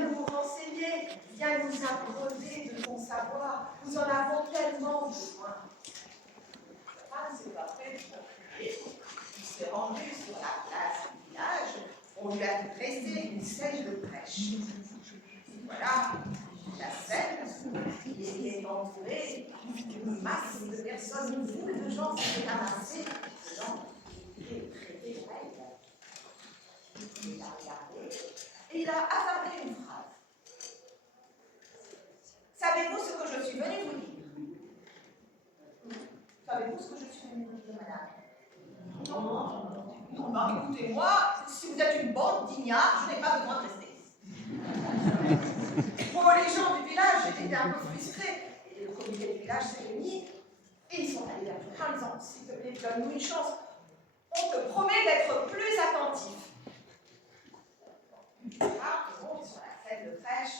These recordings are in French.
viens nous renseigner, viens nous abreuver de ton savoir. Nous en avons tellement besoin. Ah, c'est pas prêt de conclure. Il s'est rendu sur la place du village. On lui a dressé une selle de prêche. Voilà, la selle, il était entouré d'une masse de personnes, une foule de gens s'étaient amassés dedans. Il était traité de règles. Il a regardé et il a hasardé une phrase. Savez-vous ce que je suis venu vous dire? Savez-vous ce que je suis venu vous dire, madame? Non, bah, écoutez-moi, si vous êtes une bande d'ignards, je n'ai pas besoin de rester ici. Bon, les gens du village étaient un peu frustrés. Et le comité du village s'est réuni et ils sont allés vers Joachim en disant, s'il te plaît, donne-nous une chance. On te promet d'être plus attentif. Ah, tout le monde sur la scène de prêche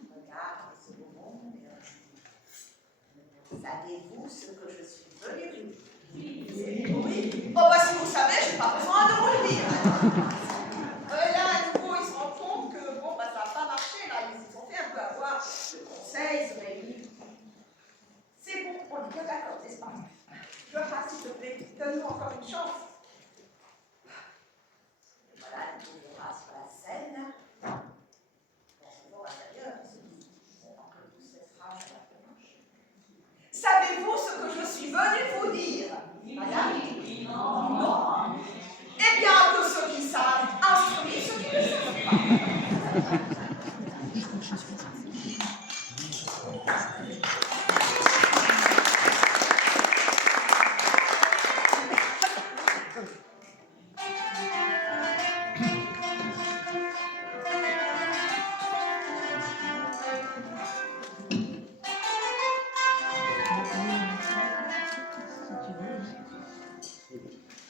regarde ce beau monde. Savez-vous ce que je suis venue vous dire? Oui. Oh, bah, si vous savez, je n'ai pas besoin de vous le dire. Là, à nouveau, ils se rendent compte que, bon, bah, ça n'a pas marché, là. Ils se sont fait un peu avoir. Le conseil se réunit. C'est bon, on est bien d'accord, n'est-ce pas? Joachim, s'il te plaît, donne-nous encore une chance. Et voilà, il verra sur la scène. Dans son corps intérieur, il se dit, bon, après tout, ce sera sur la planche. Savez-vous ce que je suis venue vous dire? Madame? Non. Eh bien, que ceux qui savent instruisent ceux qui ne savent pas.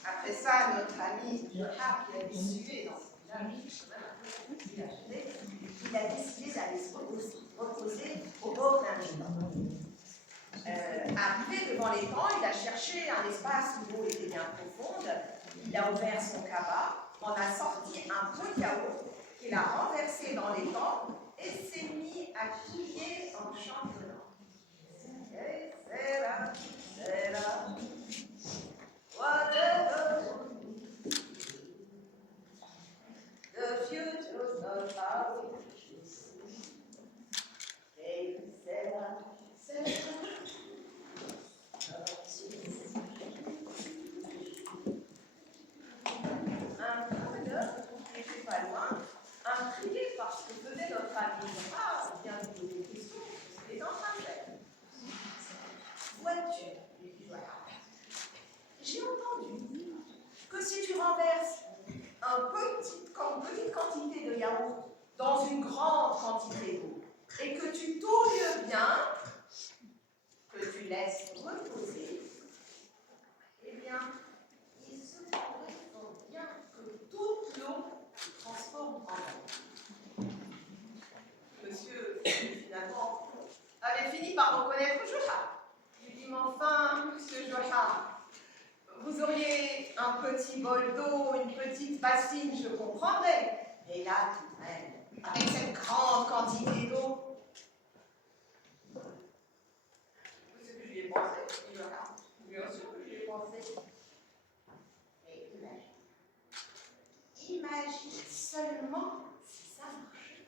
Après ça, notre ami Joachim, qui a sué dans son village, il a décidé d'aller se reposer au bord d'un étang. Arrivé devant l'étang, il a cherché un espace où l'eau était bien profonde. Il a ouvert son cabas, en a sorti un pot de yaourt qu'il a renversé dans l'étang et s'est mis à crier en chantonnant. C'est là, whatever the future's not how it is. Et c'est là. Un promeneur qui n'était pas loin a crié parce que venait notre ami Gérard vient de poser une question ce qu'il est en train de faire. Vois-tu, lui dit Joachim, j'ai entendu que si tu renverses une petite quantité de yaourt dans une grande quantité d'eau et que tu touilles bien, que tu laisses reposer, eh bien, il se pourrait fort bien que toute l'eau se transforme en eau. Monsieur, finalement, avait fini par reconnaître Joachim. Il lui dit, mais enfin, monsieur Joachim, vous auriez un petit bol d'eau, une petite bassine, je comprendrais. Et là, tout de même, avec cette grande quantité d'eau, c'est ce que j'y ai pensé, dit Joachim. Bien sûr que j'y ai pensé. Mais imagine seulement si ça marchait.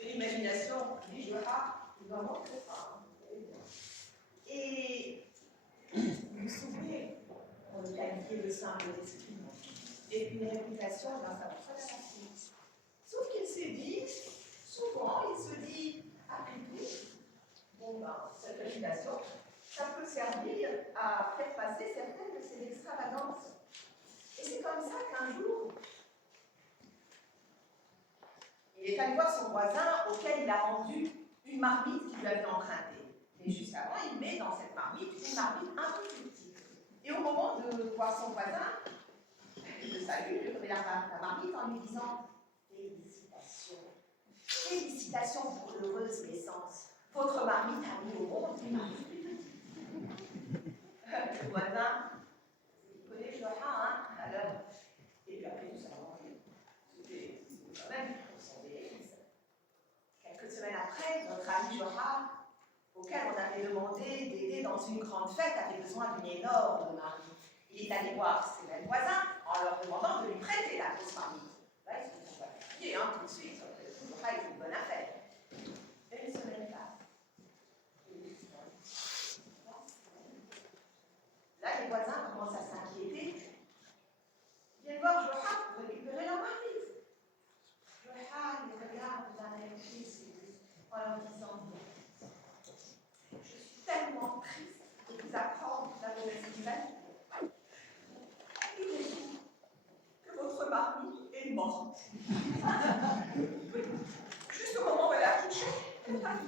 L'imagination, dit Joachim, nous en manque pas. Et est allé voir son voisin auquel il a rendu une marmite qu'il lui avait empruntée. Mais juste avant, il met dans cette marmite une marmite un peu plus petite. Et au moment de voir son voisin, il le salue, lui remet la marmite en lui disant « Félicitations, félicitations pour l'heureuse naissance. Votre marmite a mis au monde une marmite plus petite. » Le voisin, il connaît le hein, alors. Et puis après tout ça, c'était quand même pour son bénéfice. Quelques semaines après, notre ami Joram, auquel on avait demandé d'aider dans une grande fête, avait besoin d'une énorme marmite. Il est allé voir ses mêmes voisins en leur demandant de lui prêter la grosse marmite. Là, ils se sont appliqués tout de suite, Joram est une bonne affaire. Une semaine passe. Là, les voisins commencent à s'inquiéter. Ils viennent voir Joram pour récupérer leur marmite. Joram, il regarde d'un air triste en leur disant « Je suis tellement triste de vous apprendre la mauvaise nouvelle. Figurez-vous que votre marmite est morte. » Juste au moment où elle a touché, elle est partie.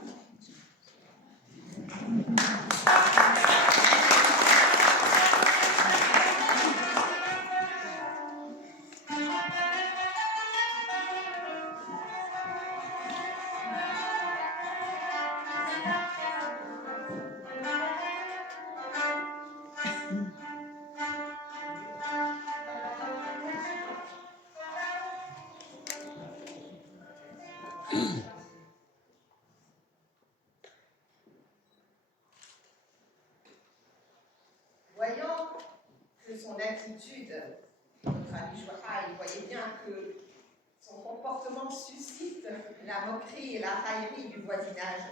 Voyant que son attitude, notre ami Joara, il voyait bien que son comportement suscite la moquerie et la raillerie du voisinage,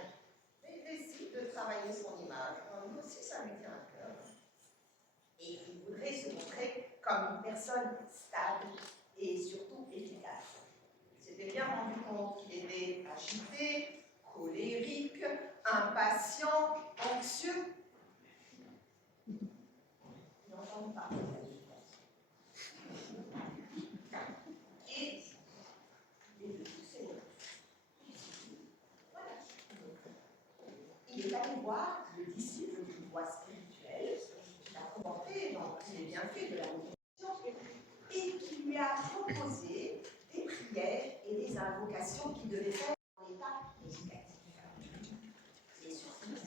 mais il décide de travailler son image. Lui aussi, ça lui tient à cœur. Et il voudrait se montrer comme une personne stable et surtout efficace. Il s'était bien rendu compte qu'il était agité, colérique, impatient, anxieux. Et il est allé voir le disciple d'une voie spirituelle qui l'a conforté dans les bienfaits de la méditation et qui lui a proposé des prières et des invocations qui devaient faire en état méditatif. Et surtout, il a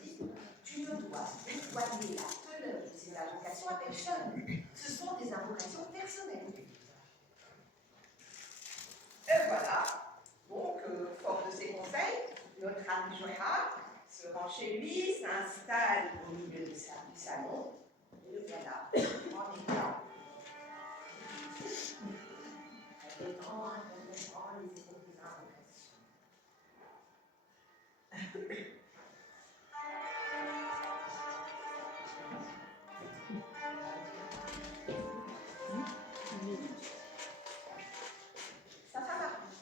dit, tu ne dois dévoiler la teneur de ces invocations à personne. Ce sont des invocations personnelles. Et voilà, donc, fort de ses conseils, notre ami Joara se rend chez lui, s'installe au milieu du salon, et le voilà, en état. Répétant les échos des invocations. Sa femme arrive.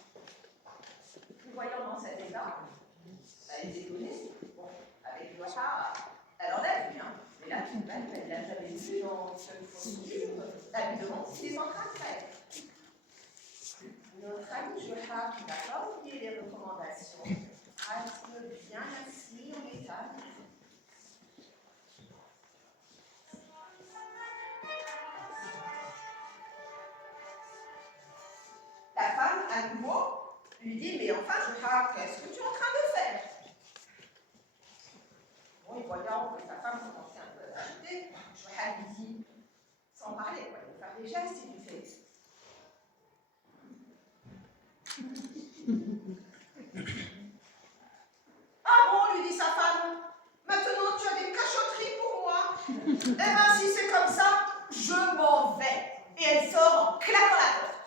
Nous voyons dans cet état, elle est étonnée. Bon, avec Joara, elle en a vu, mais là, tout de même, elle l'a jamais vu dans ce livre. Elle lui demande ce qu'il est en train de faire. Notre ami Joara, qui n'a pas oublié les recommandations, reste bien assis en état. La femme, à nouveau, lui dit, mais enfin, Joara, qu'est-ce que tu es en train de faire? Bon, et voyant que sa femme commençait un peu à s'agiter, Joara lui dit, sans parler, quoi, il faut faire des gestes, il lui fait. Ah bon, lui dit sa femme, maintenant tu as des cachotteries pour moi. Eh bien, si c'est comme ça, je m'en vais. Et elle sort en claquant la porte.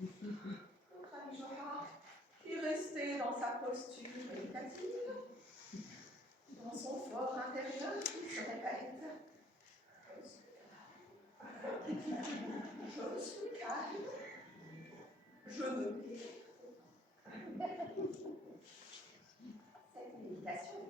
Notre ami Joara est resté dans sa posture méditative, dans son fort intérieur, il se répète. Je suis calme. Je me plais. Cette méditation.